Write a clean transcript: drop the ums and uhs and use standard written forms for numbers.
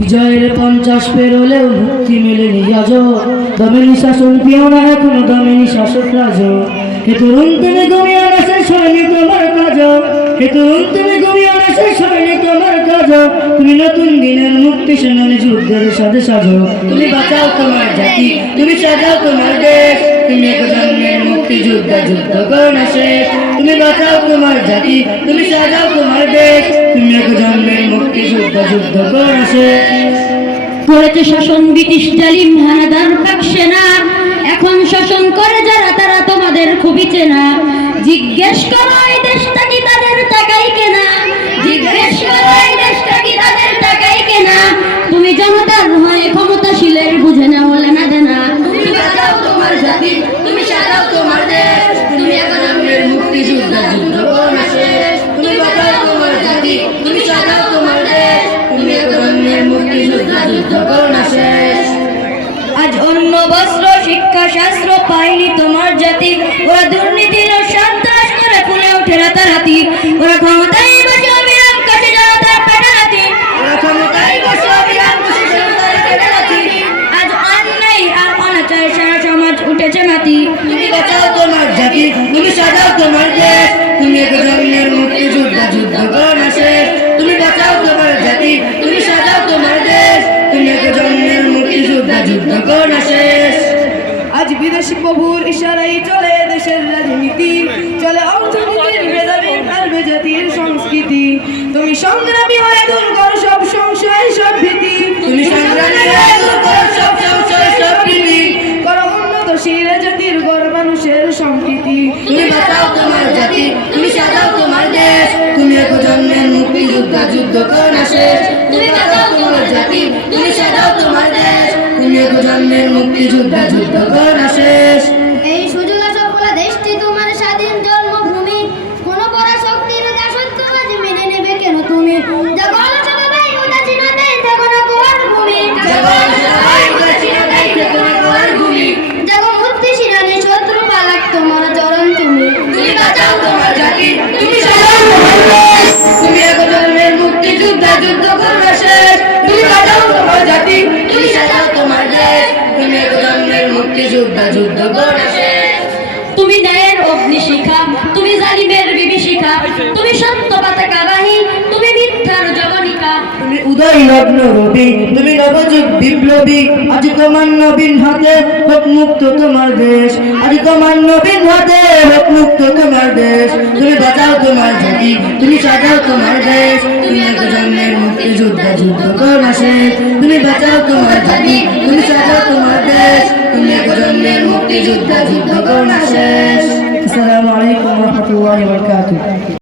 বিজয়ের 50 পেরোলেও মুক্তি মেলেনি আজ। দমেনি শাসন পেও না এখনো দমেনি শাসক রাজ। হে তরুণ তুমি ঘুমিয়ে না শেষ হয়নি তোমার কাজ। হে তরুণ তুমি ঘুমিয়ে না শেষ হয়নি তোমার কাজ। তুমি নতুন দিনের মুক্তি সেনানী যুদ্ধের সাথে সাজো। তুমি বাঁচাও তোমার জাতি, তুমি সাজাও তোমার দেশ। তুমি এক জন্মের মুক্তি যুদ্ধ যুদ্ধ করো না শেষ। তুমি বাঁচাও তোমার জাতি, তুমি সাজাও তোমার দেশ। তুমি এক জন্মের মুক্তি যুদ্ধ যুদ্ধ করো না শেষ। করেছে শাসন ব্রিটিশ জালিম হানাদার পাক সেনা। এখন শাসন করে যারা তারা তোমাদের খুবই চেনা। জিজ্ঞেস করো এই দেশটা কি তাদের টাকাই কেনা। জিজ্ঞেস করো এই দেশটা কি তাদের টাকাই কেনা। তুমি জনতার হয়ে ক্ষমতাশীলের বুঝে নাও লেনা দেনা। তুমি বাঁচাও তোমার জাতি, তুমি সাজাও তোমার দেশ। তুমি এক জন্মের মুক্তি যুদ্ধ যুদ্ধ করো না শেষ। তুমি বাঁচাও তোমার জাতি, তুমি সাজাও তোমার দেশ। তুমি এক জন্মের মুক্তি যুদ্ধ যুদ্ধ করো না শেষ। আজ অন্য বস্ত্র শিক্ষা শাস্ত্র পায়নি তোমার জাতি। ওরা দুর্নীতির ও সন্ত্রাস করে ফুলে ওঠে রাতারাতি। ওরা ক্ষমতায় বসে অবিরাম কাটে যাওয়া তার পেটারাতি। ওরা ক্ষমতায় বসে অবিরাম খুশি সরকার পেটারাতি। আজ অন্যায় আর অনাচার সারা সমাজ উঠেছে মাতি। তুমি বাঁচাও তোমার জাতি, তুমি সাজাও তোমার দেশ। তুমি এক জন্মের মুক্তি যুদ্ধ যুদ্ধ করো না শেষ। তুমি বাঁচাও তোমার জাতি, তুমি সাজাও তোমার দেশ। তুমি এক জন্মের মুক্তি যুদ্ধ যুদ্ধ করো না শেষ। আজ বিদেশি প্রভুর ইশারায় চলে দেশের রাজনীতি। চলে অর্থনীতির ভেদাভেদ আর বেজাতির সংস্কৃতি। তুমি সংগ্রামী হয়ে দূর করো সব সংশয় সব ভীতি। তুমি সংগ্রামী হয়ে দূর করো সব সংশয় সব ভীতি। করো উন্নতশীল জাতির গড় মানুষের সম্প্রীতি। তুমি বাঁচাও তোমার জাতি, তুমি সাজাও তোমার দেশ। তুমি এক জন্মের মুক্তি যুদ্ধ যুদ্ধ করো না শেষ। তুমি বাঁচাও তোমার জাতি, তুমি সাজাও তোমার দেশ। তুমি এক জন্মের মুক্তি যুদ্ধ যুদ্ধ করো না শেষ। এই সুজলা সফলা দেশটি তোমার স্বাধীন জন্মভূমি। কোন পরাশক্তির দাসত্ব আজ মেনে নেবে কেন তুমি। জগৎ সবাই উদাসীনতায় থেকো না তোমার ভূমি। জগৎ সবাই উদাসীনতায় থেকো না তোমার ভূমি। জগৎ মুক্তি শিরানি শত্রু পালাক তোমার চরণ তুমি। তুমি বাঁচাও তোমার জাতি, তুমি সাজাও তোমার দেশ। তুমি এক জন্মের মুক্তি যুদ্ধ যুদ্ধ করো না শেষ। তুমি বাঁচাও তোমার জাতি, তুমি সাজাও তোমার দেশ। তুমি এক জন্মের মুক্তি যুদ্ধ যুদ্ধ করো না শেষ। তুমি ন্যায়ের অগ্নিশিখা, তুমি জালিমের বিভীষিকা। তুমি সত্য পতাকাবাহী, তুমি মিথ্যার জবনিকা। তুমি উদয় লগ্ন রবি, তুমি নবযুগ বিপ্লবী। আজ তোমার নবীন হাতে হোক মুক্ত তোমার দেশ। আজ তোমার নবীন হাতে হোক মুক্ত তোমার দেশ। তুমি বাঁচাও তোমার জাতি, তুমি সাজাও তোমার দেশ। তুমি এক জন্মের মুক্তি যুদ্ধ যুদ্ধ করো না শেষ। তুমি বাঁচাও তোমার জাতি, তুমি সাজাও তোমার দেশ। তুমি এক জন্মের মুক্তি যুদ্ধ যুদ্ধ করো না শেষ। আসসালামু আলাইকুম ওয়া রাহমাতুল্লাহি ওয়া বারাকাতুহু।